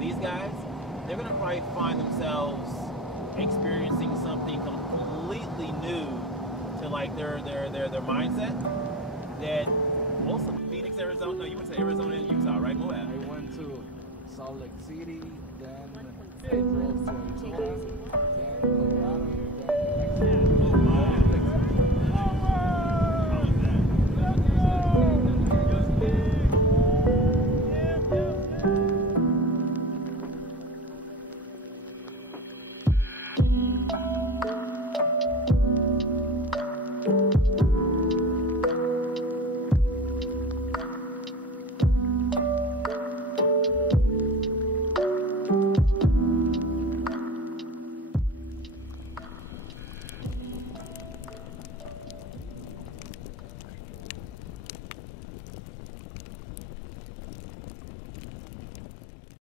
these guys, they're gonna probably find themselves experiencing something completely new to like their mindset. That most of Phoenix, Arizona. No, you went to Arizona and Utah, right, Moab? I went to Salt Lake City, then I drove to Utah, then Colorado, then Mexico.